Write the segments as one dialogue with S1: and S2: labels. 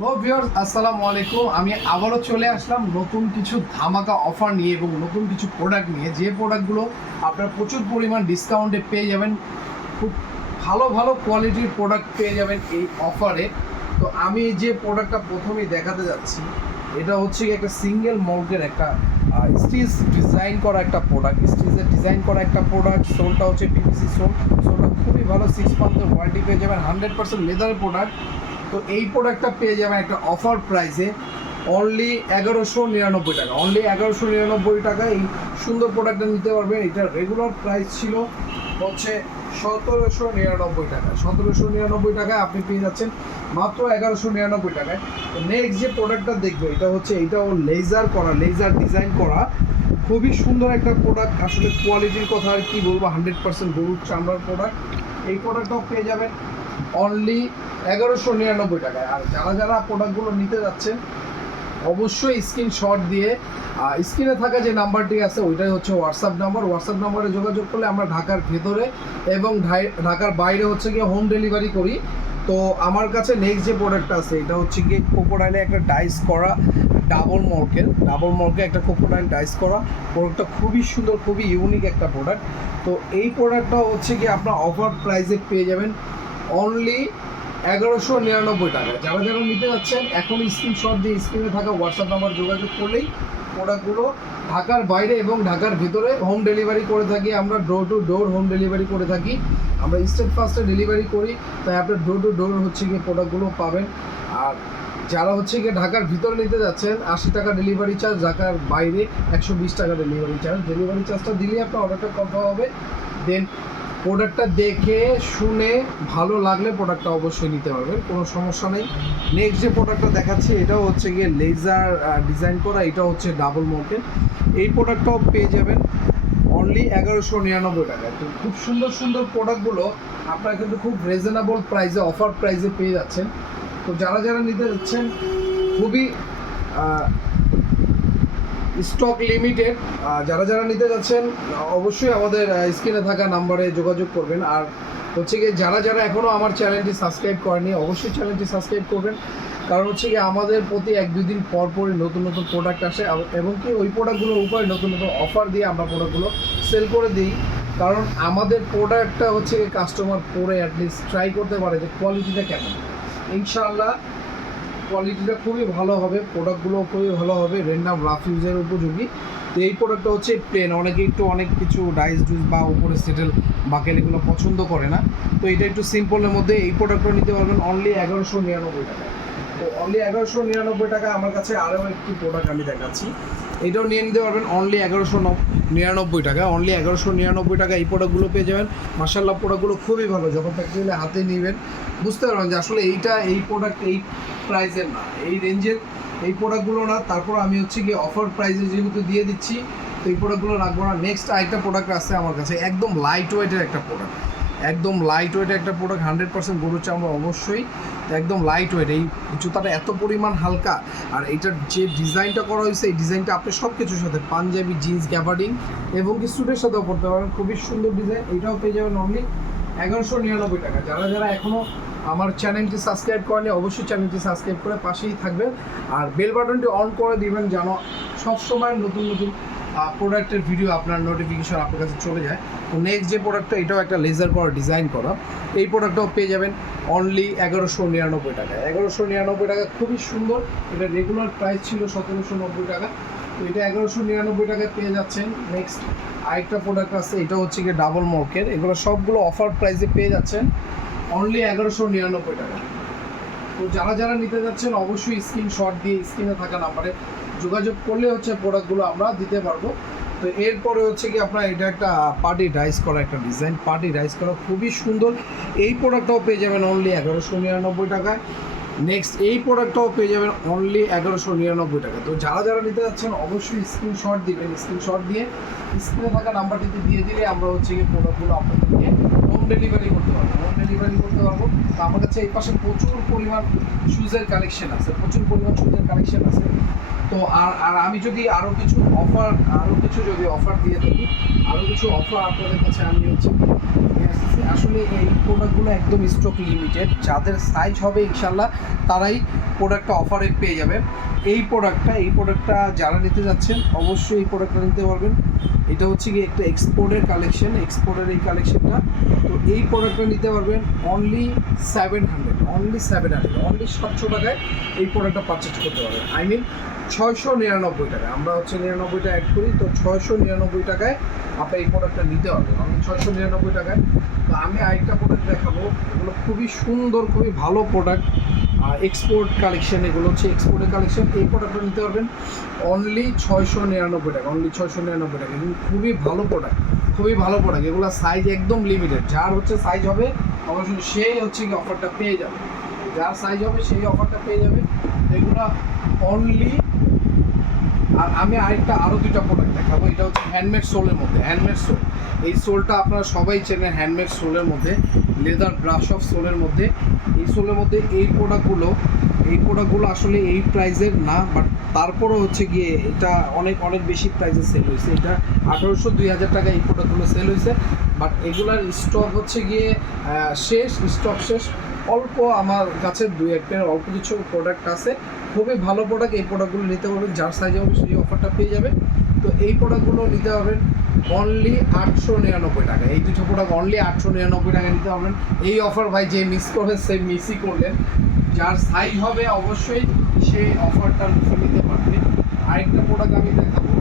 S1: Hello viewers আসসালামু আলাইকুম। আমি আবারও চলে আসলাম নতুন কিছু ধামাকা অফার নিয়ে এবং নতুন কিছু প্রোডাক্ট নিয়ে। যে প্রোডাক্টগুলো আপনারা প্রচুর পরিমাণ ডিসকাউন্টে পেয়ে যাবেন, খুব ভালো ভালো কোয়ালিটির প্রোডাক্ট পেয়ে যাবেন এই অফারে তো আমি যে প্রোডাক্টটা প্রথমেই দেখাতে যাচ্ছি, এটা হচ্ছে একটা সিঙ্গেল মল্টের একটা স্টিচ ডিজাইন করা একটা প্রোডাক্ট স্টিচের ডিজাইন করা একটা প্রোডাক্ট সোলটা হচ্ছে পিভিসি সোল সোলটা খুবই ভালো সিক্স মান্থের ওয়ারেন্টি পেয়ে যাবেন হান্ড্রেড পার্সেন্ট লেদারের প্রোডাক্ট তো এই প্রোডাক্টটা পেয়ে যাবেন একটা অফার প্রাইসে অনলি এগারোশো নিরানব্বই টাকা অনলি এগারোশো নিরানব্বই টাকা এই সুন্দর প্রোডাক্টটা নিতে পারবেন। এটার রেগুলার প্রাইস ছিল হচ্ছে সতেরোশো নিরানব্বই টাকা। সতেরোশো নিরানব্বই টাকায় আপনি পেয়ে যাচ্ছেন মাত্র এগারোশো নিরানব্বই টাকায়। নেক্সট যে প্রোডাক্টটা দেখবে, এটা হচ্ছে এটা ও লেজার করা লেজার ডিজাইন করা। খুবই সুন্দর একটা প্রোডাক্ট আসলে কোয়ালিটির কথা আর কি বলব হান্ড্রেড পার্সেন্ট গরুর চামড়ার প্রোডাক্ট এই প্রোডাক্টটাও পেয়ে যাবেন অনলি এগারোশো নিরানব্বই টাকায়। আর যারা যারা প্রোডাক্টগুলো নিতে যাচ্ছেন অবশ্যই স্ক্রিনশট দিয়ে স্ক্রিনে থাকা যে নাম্বারটি আছে, ওইটাই হচ্ছে হোয়াটসঅ্যাপ নাম্বার হোয়াটসঅ্যাপ নাম্বারে যোগাযোগ করলে আমরা ঢাকার ভেতরে এবং ঢাকার বাইরে হচ্ছে গিয়ে হোম ডেলিভারি করি। তো আমার কাছে নেক্সট যে প্রোডাক্টটা আছে, এটা হচ্ছে গিয়ে কোকোডাইলে একটা ডাইস করা ডাবল মর্কের ডাবল মর্কে একটা কোকোডাইল ডাইস করা। প্রোডাক্টটা খুবই সুন্দর, খুবই ইউনিক একটা প্রোডাক্ট তো এই প্রোডাক্টটা হচ্ছে গিয়ে আপনার অফার প্রাইসে পেয়ে যাবেন। অনলি এগারোশো নিরানব্বই টাকা। যারা যারা নিতে যাচ্ছেন এখন স্ক্রিনশট দিয়ে স্ক্রিনে থাকা হোয়াটসঅ্যাপ নাম্বার যোগাযোগ করলেই প্রোডাক্টগুলো ঢাকার বাইরে এবং ঢাকার ভিতরে হোম ডেলিভারি করে থাকি। আমরা door to door home delivery করে থাকি। আমরা স্টেট ফার্স্টে ডেলিভারি করি, তাই আপনার ডোর টু ডোর হচ্ছে গিয়ে প্রোডাক্টগুলো পাবেন। আর যারা হচ্ছে গিয়ে ঢাকার ভিতরে নিতে যাচ্ছেন, আশি টাকা ডেলিভারি চার্জ ঢাকার বাইরে একশো বিশ টাকা ডেলিভারি চার্জ ডেলিভারি চার্জটা দিলেই আপনার অর্ডারটা কনফার্ম হবে। দেন প্রোডাক্টটা দেখে, শুনে ভালো লাগলে প্রোডাক্টটা অবশ্যই নিতে পারবেন, কোনো সমস্যা নেই। নেক্সট যে প্রোডাক্টটা দেখাচ্ছি, এটাও হচ্ছে গিয়ে লেজার ডিজাইন করা এটা হচ্ছে ডাবল মোকেন এই প্রোডাক্টটাও পেয়ে যাবেন অনলি এগারোশো নিরানব্বই টাকা তো খুব সুন্দর সুন্দর প্রোডাক্টগুলো আপনারা কিন্তু খুব রিজনেবল প্রাইসে অফার প্রাইসে পেয়ে যাচ্ছেন। তো যারা যারা নিতে যাচ্ছেন, খুবই স্টক লিমিটেড যারা যারা নিতে যাচ্ছেন, অবশ্যই আমাদের স্ক্রিনে থাকা নাম্বারে যোগাযোগ করবেন। আর হচ্ছে গিয়ে যারা যারা এখনও আমার চ্যানেলটি সাবস্ক্রাইব করেনি অবশ্যই চ্যানেলটি সাবস্ক্রাইব করবেন। কারণ হচ্ছে গিয়ে আমাদের প্রতি এক দুই দিন পর পরই নতুন নতুন প্রোডাক্ট আসে এবং কি ওই প্রোডাক্টগুলোর উপরে নতুন নতুন অফার দিয়ে আমরা প্রোডাক্টগুলো সেল করে দিই। কারণ আমাদের প্রোডাক্টটা হচ্ছে কাস্টমার পরে অ্যাটলিস্ট ট্রাই করতে পারে যে কোয়ালিটিটা কেমন। ইনশাআল্লাহ কোয়ালিটিটা খুবই ভালো হবে প্রোডাক্টগুলো খুবই ভালো হবে রেন্ডাম রাফ ইউজের উপযোগী। তো এই প্রোডাক্টটা হচ্ছে প্লেন অনেকে একটু অনেক কিছু ডাইস ডুস বা উপরে সেটেল বাকেল এগুলো পছন্দ করে না। তো এটা একটু সিম্পলের মধ্যে এই প্রোডাক্টটা নিতে পারবেন অনলি এগারোশো নিরানব্বই টাকা তো অনলি এগারোশো নিরানব্বই টাকা আমার কাছে আরও একটি প্রোডাক্ট আমি দেখাচ্ছি। এটাও নিয়ে নিতে পারবেন অনলি এগারোশো নিরানব্বই টাকা। অনলি এগারোশো নিরানব্বই টাকা এই প্রোডাক্টগুলো পেয়ে যাবেন। মার্শাল্লাহ প্রোডাক্টগুলো খুবই ভালো, যখন প্র্যাকটিক্যালি হাতে নেবেন, বুঝতে পারবেন যে আসলে এইটা, এই প্রোডাক্ট এই প্রাইসের না। এই রেঞ্জের এই প্রোডাক্টগুলো না, তারপর আমি হচ্ছে গিয়ে অফার প্রাইসে যেহেতু দিয়ে দিচ্ছি, তো এই প্রোডাক্টগুলো রাখব না। নেক্সট আরেকটা প্রোডাক্ট আছে আমার কাছে, একদম লাইট ওয়েটের একটা প্রোডাক্ট একদম লাইট ওয়েটের একটা প্রোডাক্ট হান্ড্রেড পার্সেন্ট গরুর চামড়া অবশ্যই। একদম লাইট ওয়েট এই জুতাটা এত পরিমাণ হালকা, আর এইটার যে ডিজাইনটা করা হয়েছে, এই ডিজাইনটা আপনি সব কিছুর সাথে, পাঞ্জাবি জিন্স গ্যাবার্ডিং এবং কি স্যুটের সাথেও পড়তে পারেন খুবই সুন্দর ডিজাইন এটাও পেয়ে যাবেন অনলি এগারোশো নিরানব্বই টাকা। যারা যারা এখনও আমার চ্যানেলটি সাবস্ক্রাইব করেনি অবশ্যই চ্যানেলটি সাবস্ক্রাইব করে পাশেই থাকবেন। আর বেল বাটনটি অন করে দিবেন, যেন সবসময় নতুন নতুন প্রোডাক্টের ভিডিও আপনার নোটিফিকেশন আপনার কাছে চলে যায়। তো নেক্সট যে প্রোডাক্টটা এটাও একটা লেজার করা ডিজাইন করা। এই প্রোডাক্টটাও পেয়ে যাবেন অনলি এগারোশো নিরানব্বই টাকা। এগারোশো নিরানব্বই টাকা খুবই সুন্দর। এটা রেগুলার প্রাইস ছিল সতেরোশো নব্বই টাকা। তো এটা এগারোশো নিরানব্বই টাকায় পেয়ে যাচ্ছেন। নেক্সট আরেকটা প্রোডাক্ট আছে এটা হচ্ছে গিয়ে ডাবল মর্কের এগুলো সবগুলো অফার প্রাইসে পেয়ে যাচ্ছেন অনলি এগারোশো নিরানব্বই টাকা। তো যারা যারা নিতে যাচ্ছেন, অবশ্যই স্ক্রিনশট দিয়ে স্ক্রিনে থাকা নাম্বারে যোগাযোগ করলে হচ্ছে প্রোডাক্টগুলো আমরা দিতে পারব। তো এরপরে হচ্ছে কি আপনার এটা একটা পার্টি রাইস করা একটা ডিজাইন পার্টি রাইস করা খুবই সুন্দর। এই প্রোডাক্টটাও পেয়ে যাবেন অনলি এগারোশো নিরানব্বই টাকায়। নেক্সট এই প্রোডাক্টটাও পেয়ে যাবেন অনলি এগারোশো নিরানব্বই টাকা তো যারা যারা নিতে যাচ্ছেন, অবশ্যই স্ক্রিনশট দিবেন স্ক্রিনশট দিয়ে স্ক্রিনে থাকা নাম্বারটিতে দিয়ে দিলে আমরা হচ্ছে গিয়ে প্রোডাক্টগুলো আপনাদেরকে ডেলিভারি করতে পারব হোম ডেলিভারি করতে পারব। তো আমার কাছে এই পাশে প্রচুর পরিমাণ শুজের কালেকশন আছে, প্রচুর পরিমাণ শুজের কালেকশন আছে। তো আর আর আমি যদি আরও কিছু অফার আরও কিছু যদি অফার দিয়ে থাকি আরও কিছু অফার আপনাদের কাছে আমি হচ্ছে। আসলে এই প্রোডাক্টগুলো একদম স্টক লিমিটেড যাদের সাইজ হবে ইনশাল্লাহ তারাই প্রোডাক্টটা অফারে পেয়ে যাবে। এই প্রোডাক্টটা এই প্রোডাক্টটা যারা নিতে যাচ্ছেন, অবশ্যই এই প্রোডাক্টটা নিতে পারবেন। এটা হচ্ছে কি একটা এক্সপোর্টের কালেকশন এক্সপোর্টের এই কালেকশনটা তো এই প্রোডাক্টটা নিতে পারবেন only seven hundred only seven hundred only সাতশো টাকায় এই প্রোডাক্টটা পারচেস করতে পারবেন। আই মিন ছয়শো নিরানব্বই টাকা আমরা হচ্ছে নিরানব্বইটা অ্যাড করি, তো ছয়শো নিরানব্বই টাকায় আপনার এই প্রোডাক্টটা নিতে হবে অনলি ছয়শো নিরানব্বই টাকায়, তো আমি আরেকটা প্রোডাক্ট দেখাবো। এগুলো খুবই সুন্দর, খুবই ভালো প্রোডাক্ট আর এক্সপোর্ট কালেকশন এগুলো হচ্ছে এক্সপোর্টের কালেকশন এই প্রোডাক্টটা নিতে পারবেন অনলি ছয়শো নিরানব্বই টাকা অনলি ছয়শো নিরানব্বই টাকা কিন্তু খুবই ভালো প্রোডাক্ট খুবই ভালো প্রোডাক্ট এগুলো সাইজ একদম লিমিটেড যার হচ্ছে সাইজ হবে, অবশ্যই সেই হচ্ছে কি অফারটা পেয়ে যাবে। যার সাইজ হবে, সেই অফারটা পেয়ে যাবে। এগুলো অনলি আমি আরেকটা আরও দুইটা প্রোডাক্ট দেখাবো। এটা হচ্ছে হ্যান্ডমেড সোলের মধ্যে হ্যান্ডমেড সোল এই সোলটা আপনারা সবাই চেনেন হ্যান্ডমেড সোলের মধ্যে লেদার ব্রাশ অফ সোলের মধ্যে। এই সোলের মধ্যে এই প্রোডাক্টগুলো এই প্রোডাক্টগুলো আসলে এই প্রাইসের না বাট তারপরও হচ্ছে গিয়ে এটা অনেক অনেক বেশি প্রাইসে সেল হয়েছে। এটা আঠারোশো দুই হাজার টাকা এই প্রোডাক্টগুলো সেল হয়েছে। বাট এগুলার স্টক হচ্ছে গিয়ে শেষ স্টক শেষ। অল্প আমার কাছে দুই একটা অল্প কিছু প্রোডাক্ট আছে। খুবই ভালো প্রোডাক্ট এই প্রোডাক্টগুলো নিতে পারবেন, যার সাইজ হবে সেই অফারটা পেয়ে যাবে তো এই প্রোডাক্টগুলো নিতে পারবেন অনলি আটশো নিরানব্বই টাকা। এই দুটো প্রোডাক্ট অনলি আটশো নিরানব্বই টাকা নিতে পারবেন। এই অফার ভাই যে মিস করবেন সে মিসই করলেন। যার সাইজ হবে অবশ্যই সেই অফারটা নিতে পারবে আরেকটা প্রোডাক্ট আমি দেখাবো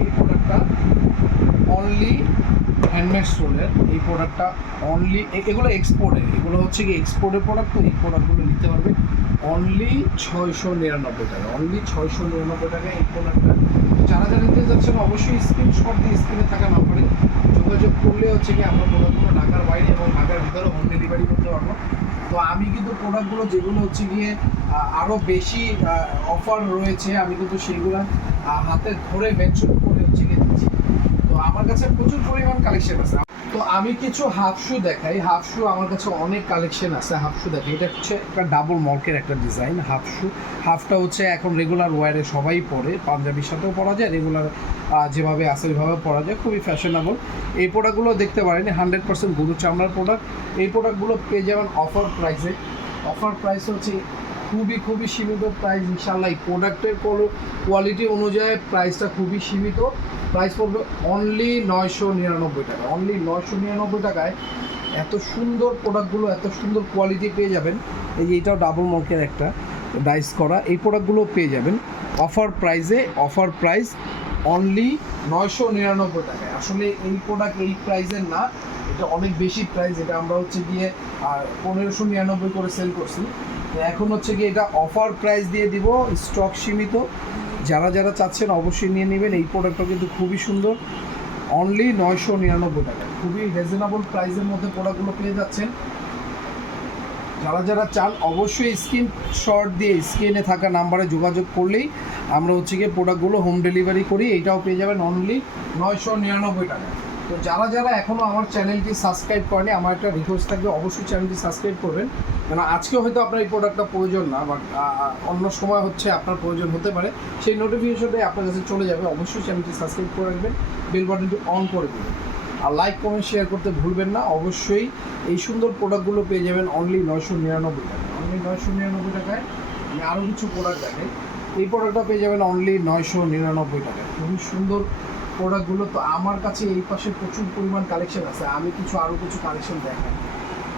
S1: এই প্রোডাক্টটা অনলি হ্যান্ডমেড সোলের এই প্রোডাক্টটা অনলি এগুলো এক্সপোর্টের এগুলো হচ্ছে কি এক্সপোর্টের প্রোডাক্ট তো, এই প্রোডাক্টগুলো নিতে পারবে। অনলি ছয়শো নিরানব্বই টাকা অনলি ছয়শো নিরানব্বই টাকা এই প্রোডাক্টটা যারা যারা নিতে যাচ্ছেন, অবশ্যই স্ক্রিনশট দিয়ে স্ক্রিনে থাকা নাম্বারে যোগাযোগ করলে হচ্ছে কি আমরা প্রোডাক্টগুলো ঢাকার বাইরে এবং ঢাকার ভিতরে হোম ডেলিভারি করতে পারব। তো আমি কিন্তু প্রোডাক্টগুলো যেগুলো হচ্ছে গিয়ে আরও বেশি অফার রয়েছে, আমি কিন্তু সেইগুলো হাতে ধরে মেনশন করে হচ্ছে গিয়ে দিচ্ছি। আমার কাছে প্রচুর পরিমাণ কালেকশন আছে। তো আমি কিছু হাফ শু দেখাই। হাফ শু আমার কাছে অনেক কালেকশন আছে। হাফ শু দেখাই এটা হচ্ছে একটা ডাবল মর্কের একটা ডিজাইন হাফ শু হাফটা হচ্ছে এখন রেগুলার ওয়ারে সবাই পরে। পাঞ্জাবির সাথেও পরা যায় রেগুলার যেভাবে আছে ওইভাবে পরা যায়। খুবই ফ্যাশনেবল এই প্রোডাক্টগুলো দেখতে পারেন হান্ড্রেড পার্সেন্ট গরু চামড়ার প্রোডাক্ট এই প্রোডাক্টগুলো পেয়ে যাবেন অফার প্রাইসে অফার প্রাইস হচ্ছে খুবই খুবই সীমিত প্রাইস ইনশাল্লাহ এই প্রোডাক্টের কোয়ালিটি অনুযায়ী প্রাইসটা খুবই সীমিত। প্রাইস পড়বে অনলি নয়শো নিরানব্বই টাকা। অনলি নয়শো নিরানব্বই টাকায় এত সুন্দর প্রোডাক্টগুলো এত সুন্দর কোয়ালিটি পেয়ে যাবেন। এই যে এটাও ডাবল মর্কের একটা ডাইস করা। এই প্রোডাক্টগুলো পেয়ে যাবেন। অফার প্রাইসে অফার প্রাইস অনলি নয়শো নিরানব্বই টাকায়। আসলে এই প্রোডাক্ট এই প্রাইসের না, এটা অনেক বেশি প্রাইস এটা আমরা হচ্ছে গিয়ে পনেরোশো নিরানব্বই করে সেল করছি। তো এখন হচ্ছে কি এটা অফার প্রাইস দিয়ে দিব স্টক সীমিত। যারা যারা চাচ্ছেন অবশ্যই নিয়ে নেবেন। এই প্রোডাক্টটা কিন্তু খুবই সুন্দর। অনলি নয়শো নিরানব্বই টাকা। খুবই রিজনেবল প্রাইসের মধ্যে প্রোডাক্টগুলো পেয়ে যাচ্ছেন। যারা যারা চান অবশ্যই স্ক্রিন শট দিয়ে স্ক্রিনে থাকা নাম্বারে যোগাযোগ করলেই আমরা হচ্ছে গিয়ে প্রোডাক্টগুলো হোম ডেলিভারি করি। এইটাও পেয়ে যাবেন অনলি নয়শো নিরানব্বই টাকা তো যারা যারা এখনও আমার চ্যানেলটি সাবস্ক্রাইব করেনি, আমার একটা রিকোয়েস্ট থাকবে, অবশ্যই চ্যানেলটি সাবস্ক্রাইব করবেন। কেন আজকে হয়তো আপনার এই প্রোডাক্টটা প্রয়োজন না বাট অন্য সময় হচ্ছে আপনার প্রয়োজন হতে পারে। সেই নোটিফিকেশনটা আপনার কাছে চলে যাবে, অবশ্যই চ্যানেলটি সাবস্ক্রাইব করে রাখবেন বেল বাটনটি অন করে দেবেন। আর লাইক কমেন্ট শেয়ার করতে ভুলবেন না, অবশ্যই এই সুন্দর প্রোডাক্টগুলো পেয়ে যাবেন অনলি নয়শো নিরানব্বই টাকা অনলি নয়শো নিরানব্বই টাকায় আমি আরও কিছু প্রোডাক্ট দেখাই। এই প্রোডাক্টটা পেয়ে যাবেন অনলি নয়শো নিরানব্বই টাকায়। খুবই সুন্দর প্রোডাক্টগুলো তো আমার কাছে এই পাশে প্রচুর পরিমাণ কালেকশন আছে। আমি কিছু আরও কিছু কালেকশন দেখাই।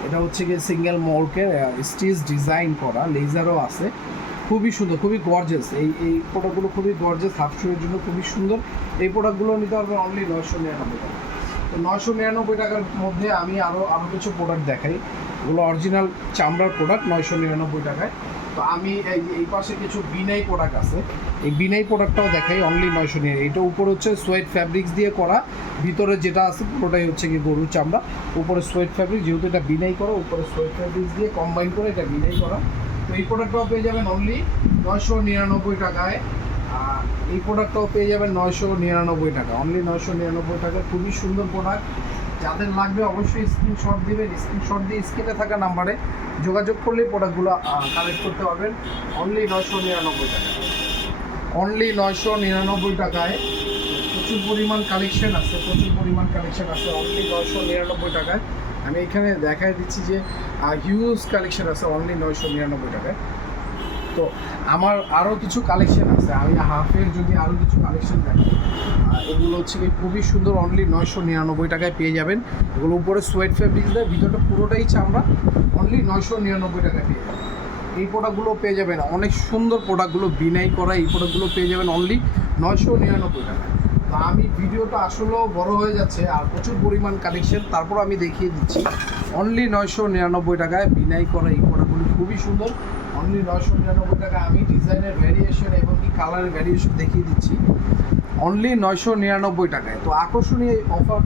S1: এটা হচ্ছে গিয়ে সিঙ্গেল মল্কের স্টিচ ডিজাইন করা। লেজারও আছে। খুবই সুন্দর, খুবই গর্জেস এই এই প্রোডাক্টগুলো খুবই গর্জেস হাফ শুয়ের জন্য খুবই সুন্দর। এই প্রোডাক্টগুলো নিতে পারবেন অনলি নয়শো নিরানব্বই টাকা। তো নয়শো নিরানব্বই টাকার মধ্যে আমি আরও আরও কিছু প্রোডাক্ট দেখাই। এগুলো অরিজিনাল চামড়ার প্রোডাক্ট নয়শো নিরানব্বই টাকায়। তো আমি এই পাশে কিছু বিনাই প্রোডাক্ট আছে। এই বিনাই প্রোডাক্টটাও দেখাই অনলি নয়শো নিয়ে। এটা উপরে হচ্ছে সোয়েট ফ্যাব্রিক্স দিয়ে করা। ভিতরে যেটা আছে, পুরোটাই হচ্ছে কি গরুর চামড়া। উপরে সোয়েট ফ্যাব্রিক যেহেতু এটা বিনাই করা, উপরে সোয়েট ফ্যাব্রিক্স দিয়ে কম্বাইন করে এটা বিনাই করা। তো এই প্রোডাক্টটাও পেয়ে যাবেন অনলি নয়শো নিরানব্বই টাকায়। এই প্রোডাক্টটাও পেয়ে যাবেন নয়শো নিরানব্বই টাকা। অনলি নয়শো নিরানব্বই টাকা খুবই সুন্দর প্রোডাক্ট যাদের লাগবে অবশ্যই স্ক্রিনশট দিবেন। স্ক্রিনশট দিয়ে স্ক্রিনে থাকা নাম্বারে যোগাযোগ করলেই প্রোডাক্টগুলো কালেক্ট করতে পারবেন। অনলি নয়শো নিরানব্বই টাকা। অনলি নয়শো নিরানব্বই টাকায় প্রচুর পরিমাণ কালেকশন আছে, প্রচুর পরিমাণ কালেকশন আছে। অনলি নয়শো নিরানব্বই টাকায়। আমি এখানে দেখাই দিচ্ছি যে হিউজ কালেকশন আছে অনলি নয়শো নিরানব্বই টাকায়। তো আমার আরও কিছু কালেকশন আছে। আমি হাফের যদি আরও কিছু কালেকশন দেখি এগুলো হচ্ছে কি খুবই সুন্দর অনলি নয়শো নিরানব্বই টাকায় পেয়ে যাবেন। এগুলো উপরে সোয়েট ফেব্রিক্স দেয়, ভিতরটা পুরোটাই চামড়া অনলি নয়শো নিরানব্বই টাকায় পেয়ে যাবেন। এই প্রোডাক্টগুলো পেয়ে যাবেন, অনেক সুন্দর প্রোডাক্টগুলো বিনাই করা এই প্রোডাক্টগুলো পেয়ে যাবেন অনলি নয়শো নিরানব্বই টাকায়। তো আমি ভিডিওটা আসলেও বড় হয়ে যাচ্ছে আর প্রচুর পরিমাণ কালেকশন তারপর আমি দেখিয়ে দিচ্ছি। অনলি নয়শো নিরানব্বই টাকায় বিনাই করা এই প্রোডাক্টগুলো খুবই সুন্দর। অনলি নয়শো নিরানব্বই টাকা, আমি ডিজাইনের ভ্যারিয়েশন এবং কি কালারের ভ্যারিয়েশন দেখিয়ে দিচ্ছি। অনলি নয়শো নিরানব্বই টাকায়। তো আকর্ষণীয় এই অফার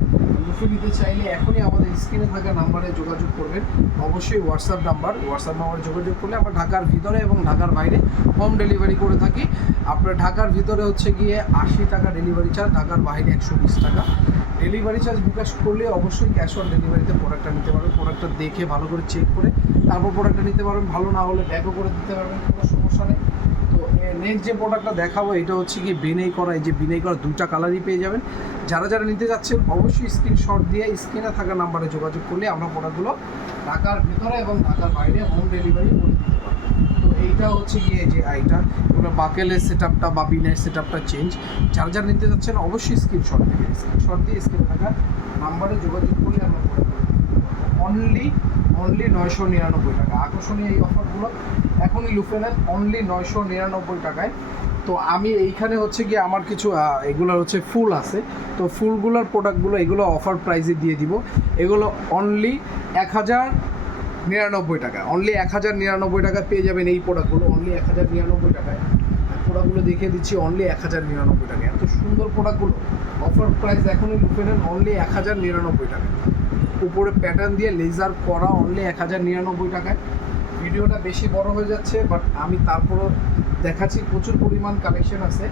S1: লুফে নিতে চাইলে এখনই আমাদের স্ক্রিনে থাকা নাম্বারে যোগাযোগ করবেন। অবশ্যই হোয়াটসঅ্যাপ নাম্বার হোয়াটসঅ্যাপ নাম্বারে যোগাযোগ করলে আমরা ঢাকার ভিতরে এবং ঢাকার বাইরে হোম ডেলিভারি করে থাকি। আপনার ঢাকার ভিতরে হচ্ছে গিয়ে আশি টাকা ডেলিভারি চার্জ ঢাকার বাইরে একশো বিশ টাকা। ডেলিভারি চার্জ বিকাশ করলে অবশ্যই ক্যাশ অন ডেলিভারিতে প্রোডাক্টটা নিতে পারবেন। প্রোডাক্টটা দেখে ভালো করে চেক করে তারপর প্রোডাক্টটা নিতে পারবেন। ভালো না হলে ব্যাকও করে দিতে পারবেন। কোনো সমস্যা নেই। নেক্সট যে প্রোডাক্টটা দেখাবো, এটা হচ্ছে কি বিনেই করা। এই যে বিনেই করা দুটা কালারই পেয়ে যাবেন। যারা যারা নিতে যাচ্ছেন, অবশ্যই স্ক্রিনশট দিয়ে স্ক্রিনে থাকা নাম্বারে যোগাযোগ করলে আমরা প্রোডাক্টগুলো ঢাকার ভিতরে এবং ঢাকার বাইরে হোম ডেলিভারি করে দিতে তো এইটা হচ্ছে গিয়ে যে আইটা এগুলো বাকেলের সেট আপটা বা বিনের সেট আপটা চেঞ্জ যারা যারা নিতে যাচ্ছেন, অবশ্যই স্ক্রিনশট দেবেন স্ক্রিনশট দিয়ে স্ক্রিনে থাকা নাম্বারে যোগাযোগ করলে আমরা অনলি অনলি নয়শো নিরানব্বই টাকা। আকর্ষণীয় এই অফারগুলো এখনই লুফে নেন অনলি নয়শো নিরানব্বই টাকায়। তো আমি এইখানে হচ্ছে গিয়ে আমার কিছু এগুলোর হচ্ছে ফুল আছে। তো ফুলগুলোর প্রোডাক্টগুলো এগুলো অফার প্রাইসে দিয়ে দিব। এগুলো অনলি এক হাজার নিরানব্বই টাকা। অনলি এক হাজার নিরানব্বই টাকা পেয়ে যাবেন এই প্রোডাক্টগুলো অনলি এক হাজার নিরানব্বই টাকায়। প্রোডাক্টগুলো দেখিয়ে দিচ্ছি অনলি এক হাজার নিরানব্বই টাকা এত সুন্দর প্রোডাক্টগুলো অফার প্রাইস এখনই লুফে নেন অনলি এক হাজার নিরানব্বই টাকা উপরে প্যাটার্ন দিয়ে লেজার করা অনলি এক হাজার নিরানব্বই টাকায়। ভিডিওটা বেশি বড় হয়ে যাচ্ছে বাট আমি তারপরও দেখাচ্ছি, প্রচুর পরিমাণ কালেকশন আছে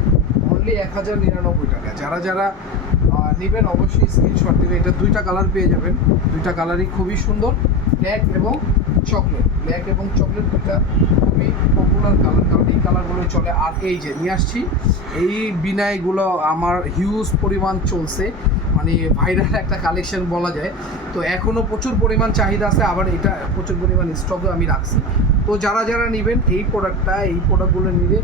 S1: অনলি এক হাজার নিরানব্বই টাকা। যারা যারা নেবেন অবশ্যই স্ক্রিনশট দেবে এটা দুইটা কালার পেয়ে যাবেন। দুইটা কালারই খুবই সুন্দর ব্ল্যাক এবং চকলেট ব্ল্যাক এবং চকলেট দুইটা খুবই পপুলার কালার কারণ এই কালারগুলো চলে। আর এই যে, নিয়ে আসছি, এই বিনাইগুলো আমার হিউজ পরিমাণ চলছে। মানে ভাইরাল একটা কালেকশন বলা যায়। তো এখনও প্রচুর পরিমাণ চাহিদা আছে, আবার এটা প্রচুর পরিমাণ স্টকও আমি রাখছি। তো যারা যারা নেবেন, এই প্রোডাক্টটা এই প্রোডাক্টগুলো নিলে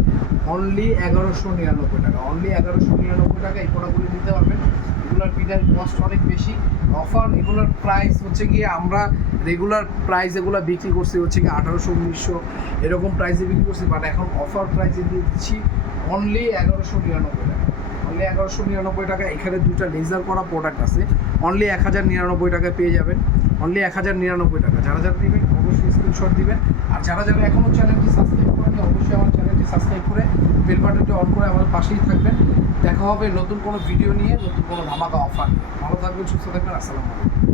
S1: অনলি এগারোশো নিরানব্বই টাকা। অনলি এগারোশো নিরানব্বই টাকা এই প্রোডাক্টগুলো নিতে পারবেন। এগুলোর বিডার কস্ট অনেক বেশি। অফার, এগুলোর প্রাইস হচ্ছে গিয়ে আমরা রেগুলার প্রাইস এগুলো বিক্রি করছি হচ্ছে গিয়ে আঠারোশো, উনিশশো, এরকম প্রাইসে বিক্রি করছি বাট এখন অফার প্রাইসে দিচ্ছি অনলি এগারোশো নিরানব্বই টাকা। অনলি এগারোশো নিরানব্বই টাকা, এখানে দুটা লেজার করা প্রোডাক্ট আছে। অনলি এক হাজার নিরানব্বই টাকায় পেয়ে যাবেন। অনলি এক হাজার নিরানব্বই টাকা। যারা যারা নেবেন অবশ্যই স্ক্রিনশট দিবেন। আর যারা যারা এখনও চ্যানেলটি সাবস্ক্রাইব করেন অবশ্যই আমার চ্যানেলটি সাবস্ক্রাইব করে বেল বাটনটি অন করে আমার পাশেই থাকবেন। দেখা হবে নতুন কোনো ভিডিও নিয়ে, নতুন কোনো ধামাকা অফার ভালো থাকবেন, সুস্থ থাকবেন, আসসালামু আলাইকুম।